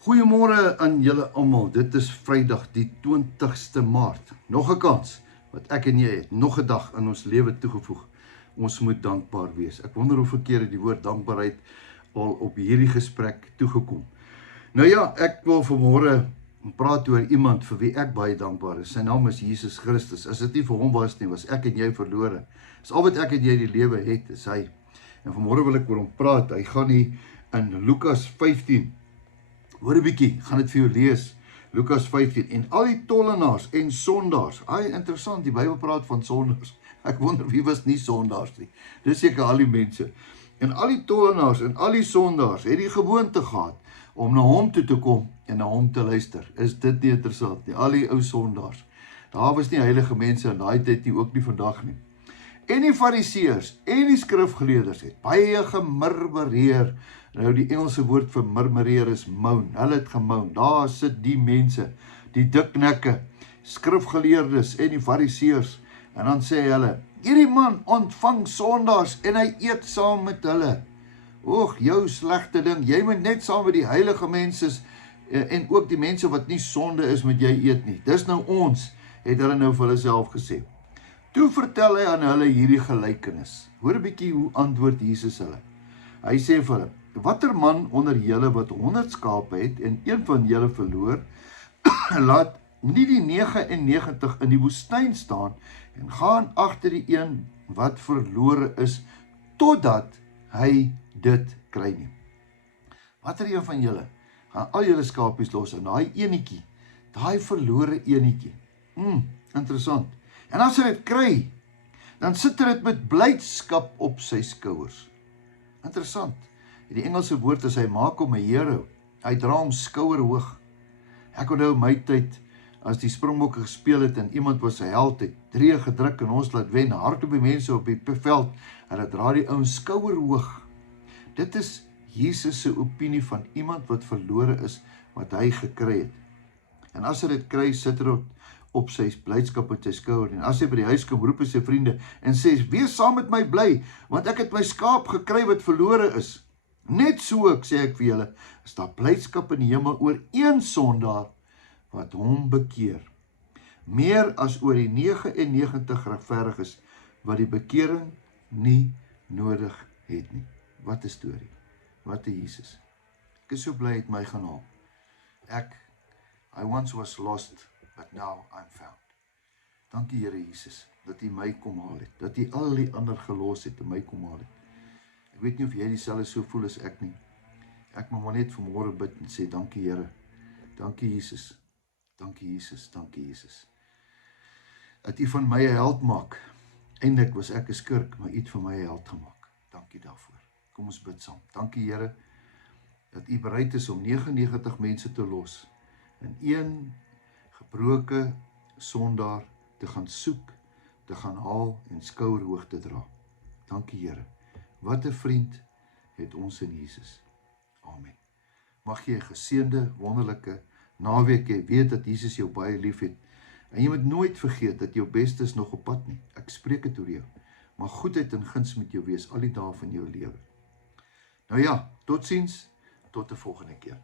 Goeiemôre aan julle almal. Dit is Vrydag die 20ste Maart. Nog 'n kans wat ek en jy het. Nog 'n dag in ons lewe toegevoeg. Ons moet dankbaar wees. Ek wonder hoeveel kere die woord dankbaarheid al op hierdie gesprek toegekom. Nou ja, ek wil vanmôre praat oor iemand vir wie ek baie dankbaar is. Sy naam is Jesus Christus. As dit nie vir hom was nie, was ek en jy verlore. Dis al wat ek en jy die lewe het, is hy. En vanmôre wil ek oor hom praat. Hy gaan hier in Lukas 15. Hoor 'n bietjie, gaan dit vir jou lees. Lukas 15. En al die tollenaars en sondaars. Interessant, die Bybel praat van sondaars. Ek wonder wie was nie sondaars nie. Dis seker al die mense. En al die tollenaars en al die sondaars het die gewoonte gehad om na hom toe te kom en na hom te luister. Is dit nie interessant nie? Al die ou sondaars. Daar was nie heilige mense in daai tyd nie, ook nie vandag nie. En die fariseërs en die skrifgeleerders het baie gemurmureer. Nou die Engelse woord vir murmureer is moan. Hulle het gemoan. Daar sit die mense, die diknekke, skrifgeleerdes en die fariseërs. En dan sê hulle, hierdie man ontvang sondaars en hy eet saam met hulle. Oeg, jou slegte ding, jy moet net saam met die heilige mense en ook die mense wat nie sonde is, moet jy eet nie. Dis nou ons, het hulle nou vir hulle self gesê. Toe vertel hy aan hulle hierdie gelykenis. Hoor 'n bietjie hoe antwoord Jesus hulle. Hy sê vir hulle, watter man onder julle wat 100 skape het en een van julle verloor, laat nie die 99 in die woestyn staan en gaan agter die een wat verlore is, totdat hy dit kry nie. Watter een van julle gaan al julle skapies los en daai enetjie, daai verlore enetjie. Interessant. En as hy dit kry, dan sit hy dit met blydskap op sy skouers. Interessant. Die Engelse woord is hy maak hom 'n hero. Hy dra hom skouerhoog. Ek onthou my tyd as die Springbokke gespeel het en iemand was sy held, het 3 gedruk en ons laat wen, hardop die mense op die veld, en dit dra die ouens skouerhoog. Dit is Jesus se opinie van iemand wat verlore is, wat hy gekry het. En as hy dit kry, sit hy op sy blydskap op sy skouer. En as hy by die huis kom, roep hy sy vriende en sê, wees saam met my bly, want ek het my skaap gekry wat verlore is. Net so, sê ek vir julle, is daar blydskap in die hemel oor een sondaar wat hom bekeer. Meer as oor die 99 regverdiges wat die bekering nie nodig het nie. Wat 'n storie. Wat 'n Jesus. Ek is so bly het my gaan haal. I once was lost, but now I'm found. Dankie Here Jesus, dat U my kom haal het, dat U al die ander gelos het en my kom haal het. Ek weet nie of jy dieselfde so voel as ek nie. Ek moet maar net vanmôre bid en sê, dankie Here, dankie Jesus, dankie Jesus, dankie Jesus. Dat U van my 'n held maak. Eindelik was ek 'n skurk, maar U het van my 'n held gemaak. Dankie daarvoor. Kom ons bid saam. Dankie Here, dat U bereid is om 99 mense te los en een gebroke sondaar te gaan soek, te gaan haal en skouerhoog te dra. Dankie Here. Wat 'n vriend het ons in Jesus. Amen. Mag jy 'n geseënde, wonderlike naweek hê. Weet dat Jesus jou baie lief het. En jy moet nooit vergeet dat jou beste is nog op pad nie. Ek spreek dit oor jou. Maar goedheid en guns met jou wees al die dae van jou lewe. Nou ja, totsiens, tot 'n volgende keer.